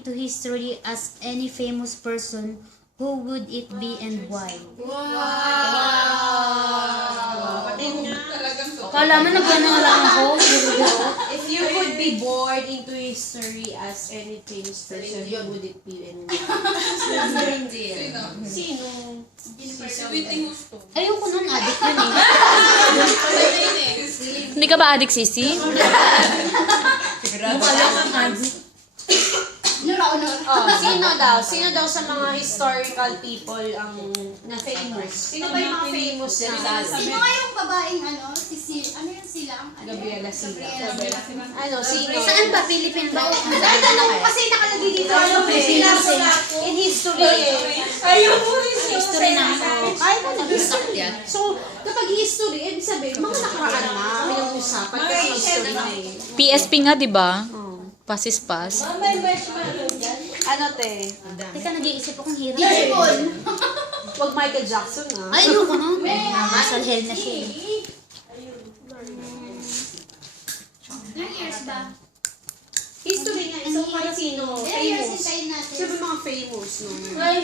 into history as any famous person, who would it be and why? Kala mo nagano lang ako. If you could be born into history as any famous person, who would it be and why? Sino? Ayoko nun, addict yun eh. Hindi ka ba addict, Sisi? Sino daw sa mga historical people ang na famous? Sino ba yung mga famous na Sino nga yung babaeng ano yung silang? Gabriela Sila. Sino? Saan ba? Philippine ba? Kasi nakalagay dito in history eh. History na ako. Kahit ano Nag-stop yan. So, kapag history, ibig sabihin, mga nakaraan na, pinag-usapan kasi history na eh. PSP nga, di ba? Pasis-pas. Ano te? Teka, nag-iisip akong hirap. Huwag Michael Jackson ah. Ay, ayoko nun. Masal hell na siya eh. Ilang years ba? History nga, so para sino? Ilang years Famous. hintayin natin? Sino ba mga famous? No? Mga